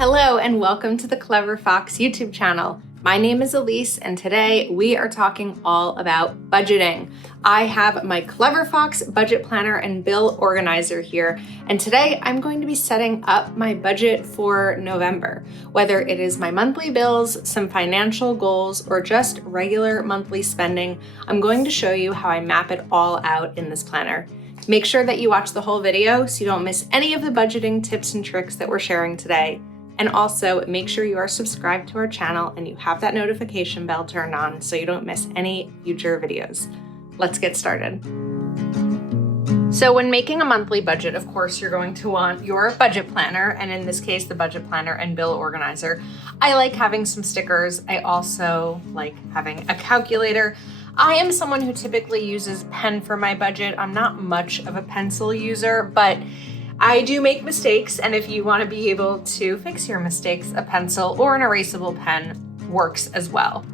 Hello and welcome to the Clever Fox YouTube channel. My name is Ilysse and today we are talking all about budgeting. I have my Clever Fox budget planner and bill organizer here, and today I'm going to be setting up my budget for November. Whether it is my monthly bills, some financial goals, or just regular monthly spending, I'm going to show you how I map it all out in this planner. Make sure that you watch the whole video so you don't miss any of the budgeting tips and tricks that we're sharing today. And also make sure you are subscribed to our channel and you have that notification bell turned on so you don't miss any future videos. Let's get started. So when making a monthly budget, of course, you're going to want your budget planner, and in this case, the budget planner and bill organizer. I like having some stickers. I also like having a calculator. I am someone who typically uses pen for my budget. I'm not much of a pencil user, but I do make mistakes, and if you want to be able to fix your mistakes, a pencil or an erasable pen works as well.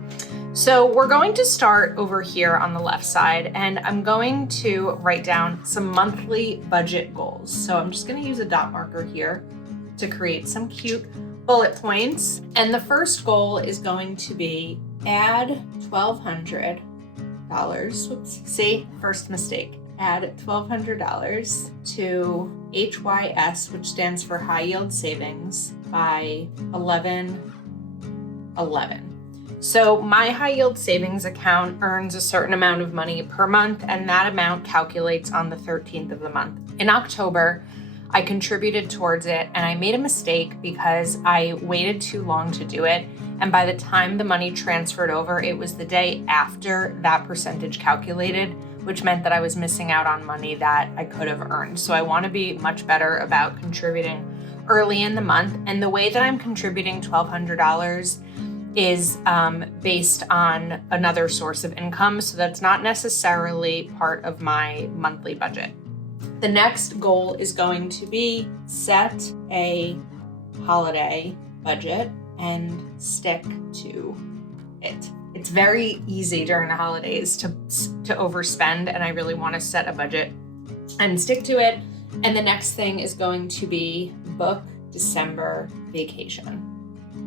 So we're going to start over here on the left side, and I'm going to write down some monthly budget goals. So I'm just going to use a dot marker here to create some cute bullet points. And the first goal is going to be add $1,200. Whoops, see, first mistake. Add $1,200 to HYS, which stands for High Yield Savings, by 11/11. So my High Yield Savings account earns a certain amount of money per month, and that amount calculates on the 13th of the month. In October, I contributed towards it, and I made a mistake because I waited too long to do it. And by the time the money transferred over, it was the day after that percentage calculated, which meant that I was missing out on money that I could have earned. So I want to be much better about contributing early in the month. And the way that I'm contributing $1,200 is based on another source of income. So that's not necessarily part of my monthly budget. The next goal is going to be set a holiday budget and stick to it. It's very easy during the holidays to overspend, and I really want to set a budget and stick to it. And the next thing is going to be book December vacation.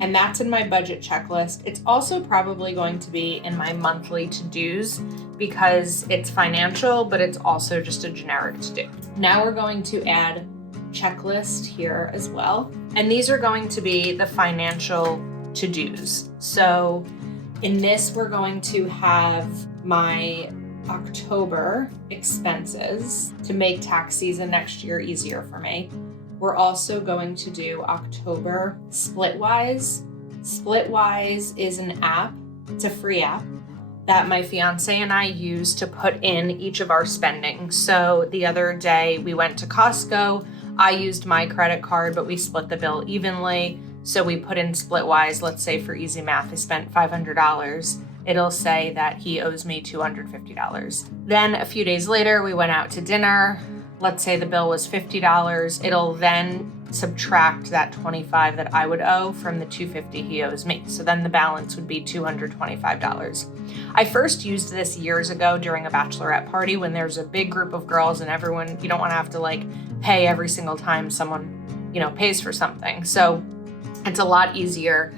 And that's in my budget checklist. It's also probably going to be in my monthly to-dos because it's financial, but it's also just a generic to-do. Now we're going to add checklist here as well. And these are going to be the financial to-dos. So in this, we're going to have my October expenses to make tax season next year easier for me. We're also going to do October Splitwise. Splitwise is an app, it's a free app that my fiance and I use to put in each of our spending. So the other day we went to Costco. I used my credit card, but we split the bill evenly. So we put in Splitwise. Let's say for easy math, I spent $500. It'll say that he owes me $250. Then a few days later, we went out to dinner. Let's say the bill was $50. It'll then subtract that $25 that I would owe from the $250 he owes me. So then the balance would be $225. I first used this years ago during a bachelorette party when there's a big group of girls and everyone, you don't want to have to pay every single time someone, pays for something. So it's a lot easier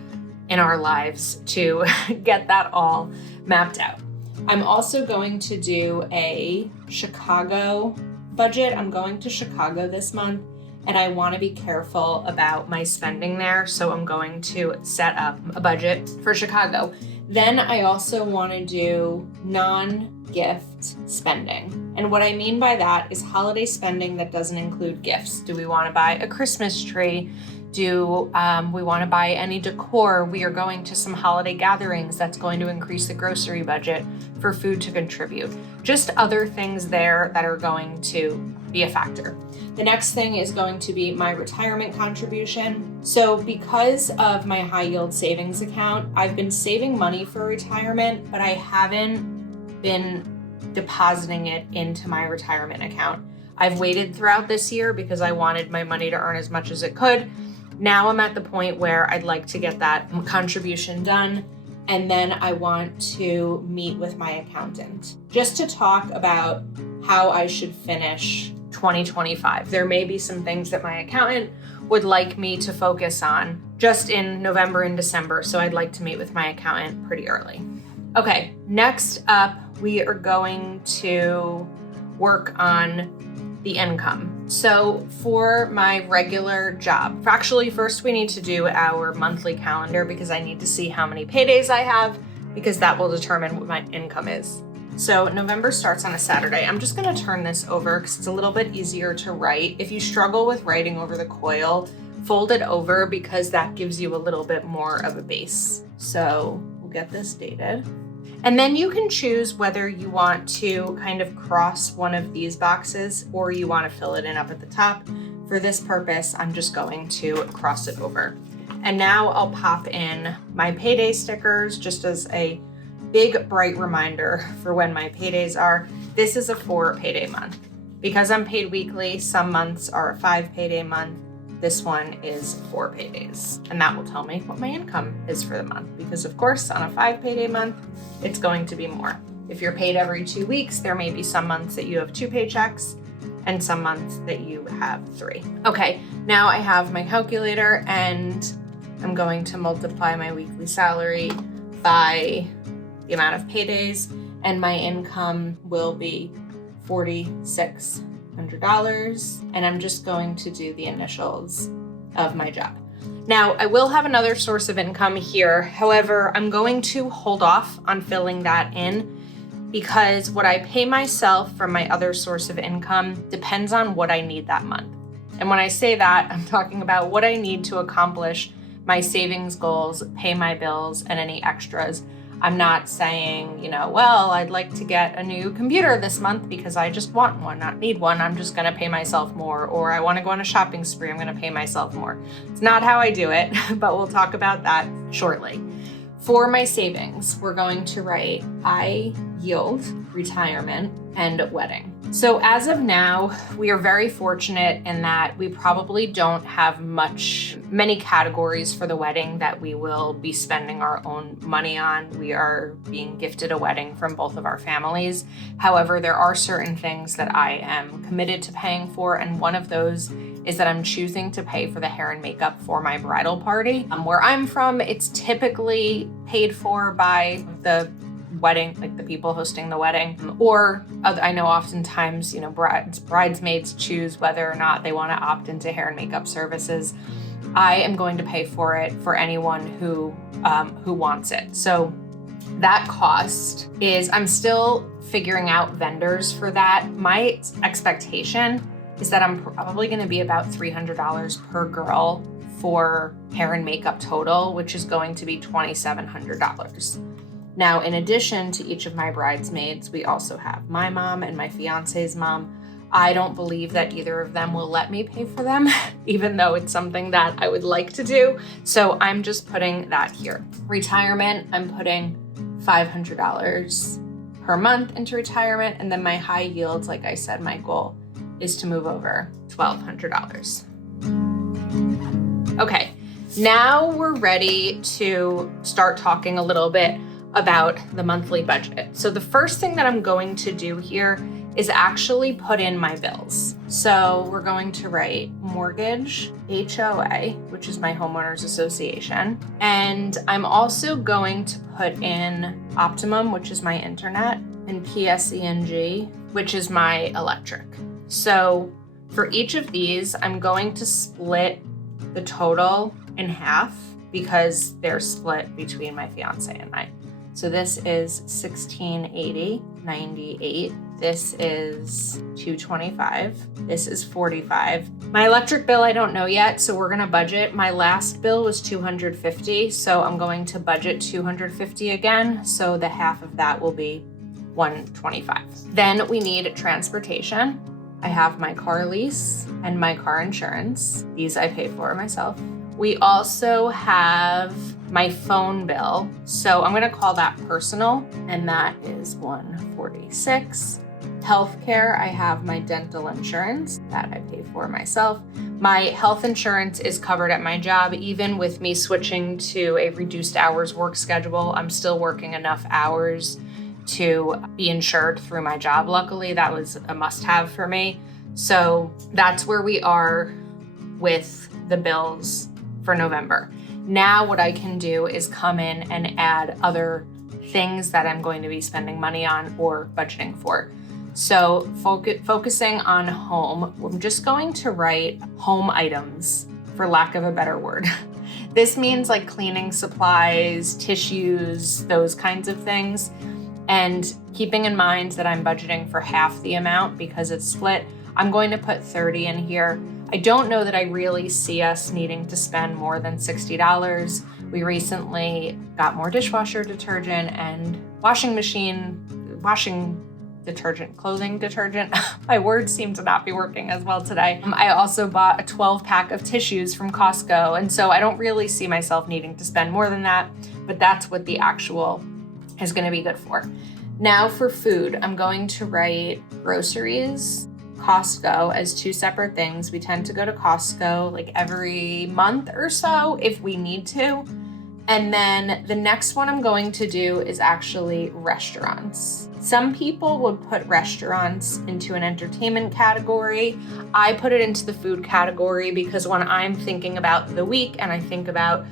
in our lives to get that all mapped out. I'm also going to do a Chicago budget. I'm going to Chicago this month, and I want to be careful about my spending there. So I'm going to set up a budget for Chicago. Then I also want to do non-gift spending. And what I mean by that is holiday spending that doesn't include gifts. Do we want to buy a Christmas tree? Do we want to buy any decor? We are going to some holiday gatherings. That's going to increase the grocery budget for food to contribute. Just other things there that are going to be a factor. The next thing is going to be my retirement contribution. So because of my high yield savings account, I've been saving money for retirement, but I haven't been depositing it into my retirement account. I've waited throughout this year because I wanted my money to earn as much as it could. Now I'm at the point where I'd like to get that contribution done, and then I want to meet with my accountant just to talk about how I should finish 2025. There may be some things that my accountant would like me to focus on just in November and December. So I'd like to meet with my accountant pretty early. Okay, next up, we are going to work on the income. So for my regular job, actually first we need to do our monthly calendar because I need to see how many paydays I have because that will determine what my income is. So November starts on a Saturday. I'm just gonna turn this over because it's a little bit easier to write. If you struggle with writing over the coil, fold it over because that gives you a little bit more of a base. So we'll get this dated. And then you can choose whether you want to kind of cross one of these boxes or you want to fill it in up at the top. For this purpose, I'm just going to cross it over. And now I'll pop in my payday stickers just as a big bright reminder for when my paydays are. This is a 4 payday month. Because I'm paid weekly, some months are a 5 payday month. This one is 4 paydays. And that will tell me what my income is for the month. Because of course, on a 5 payday month, it's going to be more. If you're paid every 2 weeks, there may be some months that you have 2 paychecks and some months that you have 3. Okay, now I have my calculator and I'm going to multiply my weekly salary by the amount of paydays, and my income will be $4,600, and I'm just going to do the initials of my job. Now, I will have another source of income here. However, I'm going to hold off on filling that in because what I pay myself from my other source of income depends on what I need that month. And when I say that, I'm talking about what I need to accomplish my savings goals, pay my bills, and any extras. I'm not saying, well, I'd like to get a new computer this month because I just want one, not need one. I'm just going to pay myself more. Or I want to go on a shopping spree. I'm going to pay myself more. It's not how I do it, but we'll talk about that shortly. For my savings, we're going to write I yield, retirement, and wedding. So as of now, we are very fortunate in that we probably don't have many categories for the wedding that we will be spending our own money on. We are being gifted a wedding from both of our families. However, there are certain things that I am committed to paying for, and one of those is that I'm choosing to pay for the hair and makeup for my bridal party. Where I'm from, it's typically paid for by the wedding, like the people hosting the wedding, or I know oftentimes, bridesmaids choose whether or not they want to opt into hair and makeup services. I am going to pay for it for anyone who wants it. So that cost is, I'm still figuring out vendors for that. My expectation is that I'm probably going to be about $300 per girl for hair and makeup total, which is going to be $2,700. Now, in addition to each of my bridesmaids, we also have my mom and my fiance's mom. I don't believe that either of them will let me pay for them, even though it's something that I would like to do. So I'm just putting that here. Retirement, I'm putting $500 per month into retirement. And then my high yields, like I said, my goal is to move over $1,200. Okay, now we're ready to start talking a little bit about the monthly budget. So the first thing that I'm going to do here is actually put in my bills. So we're going to write mortgage, HOA, which is my homeowners association. And I'm also going to put in Optimum, which is my internet, and PSE&G, which is my electric. So for each of these, I'm going to split the total in half because they're split between my fiance and I. So this is $1,680.98. This is $225. This is $45. My electric bill, I don't know yet, so we're gonna budget. My last bill was $250, so I'm going to budget $250 again. So the half of that will be $125. Then we need transportation. I have my car lease and my car insurance. These I pay for myself. We also have my phone bill. So I'm gonna call that personal, and that is $146. Healthcare, I have my dental insurance that I pay for myself. My health insurance is covered at my job. Even with me switching to a reduced hours work schedule, I'm still working enough hours to be insured through my job. Luckily, that was a must-have for me. So that's where we are with the bills for November. Now what I can do is come in and add other things that I'm going to be spending money on or budgeting for. So focusing on home, I'm just going to write home items, for lack of a better word. This means like cleaning supplies, tissues, those kinds of things. And keeping in mind that I'm budgeting for half the amount because it's split, I'm going to put 30 in here. I don't know that I really see us needing to spend more than $60. We recently got more dishwasher detergent and washing detergent, clothing detergent. My words seem to not be working as well today. I also bought a 12 pack of tissues from Costco. And so I don't really see myself needing to spend more than that, but that's what the actual is going to be good for. Now for food, I'm going to write groceries, Costco as two separate things. We tend to go to Costco like every month or so if we need to. And then the next one I'm going to do is actually restaurants. Some people would put restaurants into an entertainment category. I put it into the food category because when I'm thinking about the week and I think about,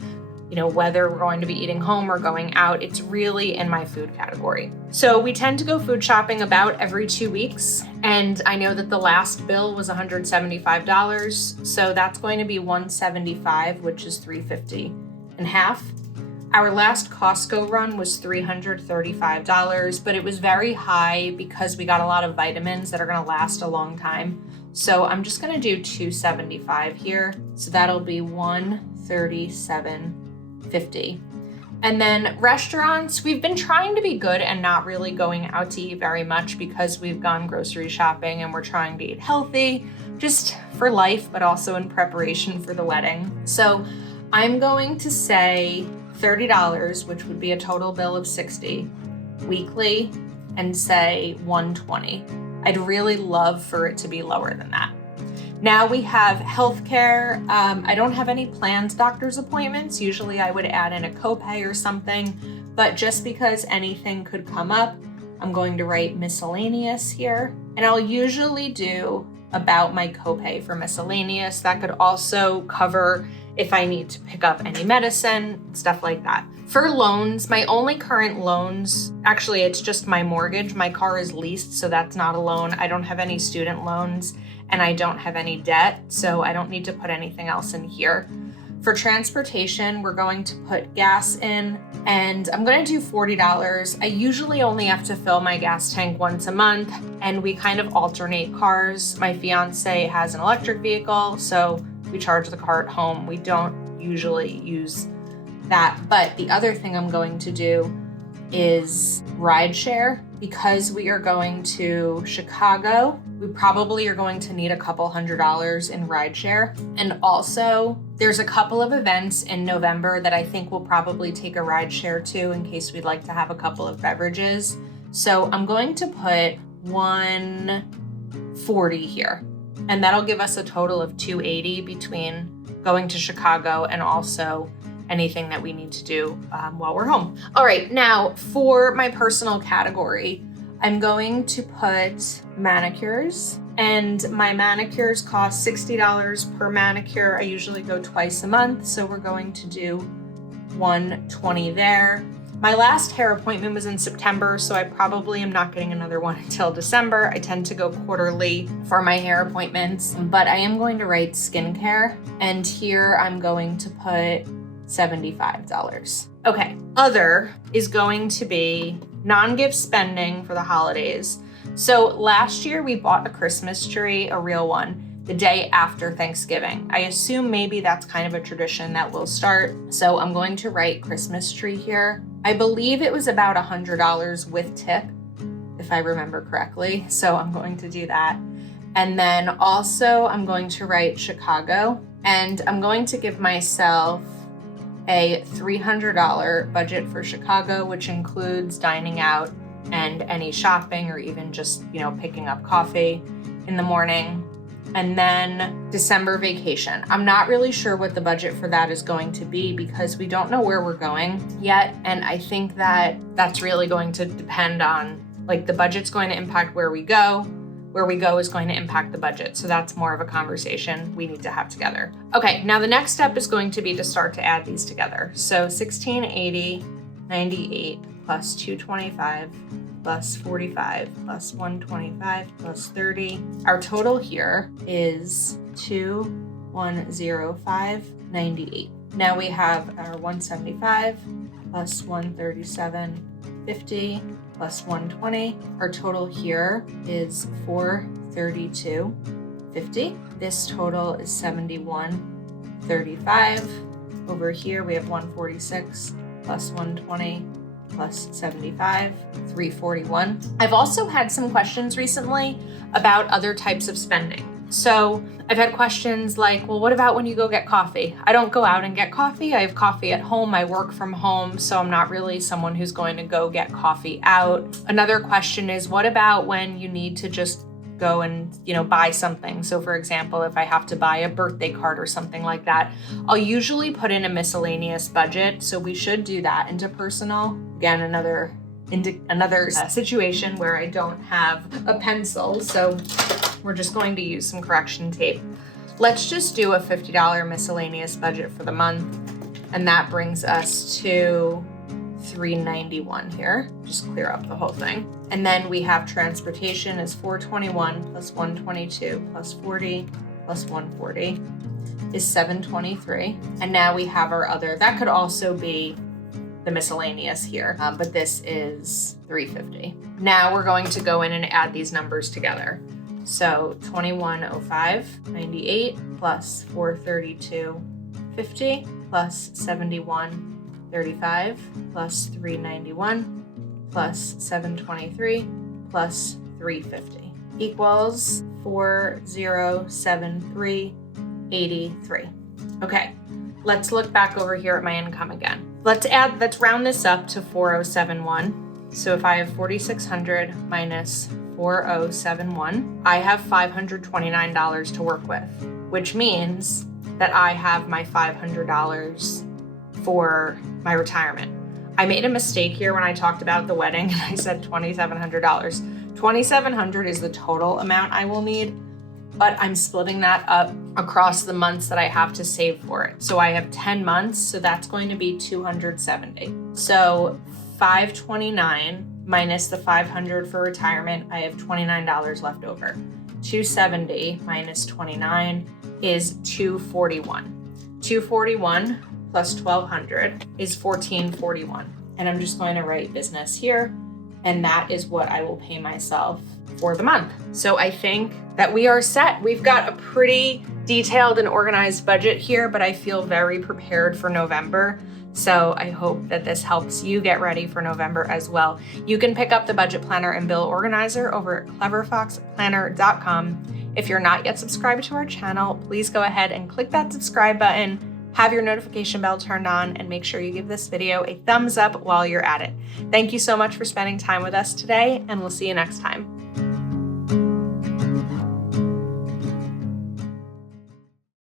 whether we're going to be eating home or going out, it's really in my food category. So we tend to go food shopping about every 2 weeks. And I know that the last bill was $175. So that's going to be $175, which is $350 and half. Our last Costco run was $335, but it was very high because we got a lot of vitamins that are gonna last a long time. So I'm just gonna do $275 here. So that'll be $137.50. And then restaurants, we've been trying to be good and not really going out to eat very much because we've gone grocery shopping and we're trying to eat healthy, just for life, but also in preparation for the wedding. So I'm going to say $30, which would be a total bill of $60 weekly, and say $120. I'd really love for it to be lower than that. Now we have healthcare. I don't have any planned doctor's appointments. Usually I would add in a copay or something, but just because anything could come up, I'm going to write miscellaneous here. And I'll usually do about my copay for miscellaneous. That could also cover if I need to pick up any medicine, stuff like that. For loans, my only current loans, actually it's just my mortgage. My car is leased, so that's not a loan. I don't have any student loans and I don't have any debt, so I don't need to put anything else in here. For transportation, we're going to put gas in, and I'm going to do $40. I usually only have to fill my gas tank once a month, and we kind of alternate cars. My fiance has an electric vehicle, so we charge the car at home. We don't usually use that. But the other thing I'm going to do is rideshare. Because we are going to Chicago, we probably are going to need a couple $100s in rideshare. And also, there's a couple of events in November that I think we'll probably take a rideshare to in case we'd like to have a couple of beverages. So I'm going to put $140 here. And that'll give us a total of $280 between going to Chicago and also anything that we need to do while we're home. All right, now for my personal category, I'm going to put manicures, and my manicures cost $60 per manicure. I usually go twice a month, so we're going to do $120 there. My last hair appointment was in September, so I probably am not getting another one until December. I tend to go quarterly for my hair appointments, but I am going to write skincare, and here I'm going to put $75. Okay, other is going to be non-gift spending for the holidays. So last year we bought a Christmas tree, a real one, the day after Thanksgiving. I assume maybe that's kind of a tradition that will start. So I'm going to write Christmas tree here. I believe it was about $100 with tip, if I remember correctly. So I'm going to do that. And then also I'm going to write Chicago, and I'm going to give myself a $300 budget for Chicago, which includes dining out and any shopping or even just, picking up coffee in the morning. And then December vacation. I'm not really sure what the budget for that is going to be because we don't know where we're going yet. And I think that that's really going to depend on, the budget's going to impact where we go, where we go is going to impact the budget. So that's more of a conversation we need to have together. Okay, now the next step is going to be to start to add these together. So 1680.98 plus 225 plus 45 plus 125 plus 30. Our total here is 2105.98. Now we have our 175 plus 137.50 plus 120. Our total here is 432.50. This total is 71.35. Over here we have 146 plus 120 plus 75, 341. I've also had some questions recently about other types of spending. So I've had questions like, well, what about when you go get coffee? I don't go out and get coffee. I have coffee at home. I work from home, so I'm not really someone who's going to go get coffee out. Another question is, what about when you need to just go and, buy something? So for example, if I have to buy a birthday card or something like that, I'll usually put in a miscellaneous budget. So we should do that into personal. Again, another situation where I don't have a pencil. So we're just going to use some correction tape. Let's just do a $50 miscellaneous budget for the month. And that brings us to $391 here. Just clear up the whole thing. And then we have transportation is $421 plus 122 plus 40 plus 140 is $723. And now we have our other, that could also be the miscellaneous here, but this is $350. Now we're going to go in and add these numbers together. So 2105.98 plus 432.50 plus 71.35 plus 391 plus 723 plus 350 equals 4073.83. Okay, let's look back over here at my income again. Let's round this up to 4071. So if I have 4,600 minus 4071, I have $529 to work with, which means that I have my $500 for my retirement. I made a mistake here when I talked about the wedding and I said $2,700. $2,700 is the total amount I will need, but I'm splitting that up across the months that I have to save for it. So I have 10 months, so that's going to be $270. So 529 minus the 500 for retirement, I have $29 left over. 270 minus 29 is 241. 241 plus 1,200 is 1,441. And I'm just going to write business here. And that is what I will pay myself for the month. So I think that we are set. We've got a pretty detailed and organized budget here, but I feel very prepared for November. So I hope that this helps you get ready for November as well. You can pick up the budget planner and bill organizer over at cleverfoxplanner.com. If you're not yet subscribed to our channel, please go ahead and click that subscribe button, have your notification bell turned on, and make sure you give this video a thumbs up while you're at it. Thank you so much for spending time with us today, and we'll see you next time.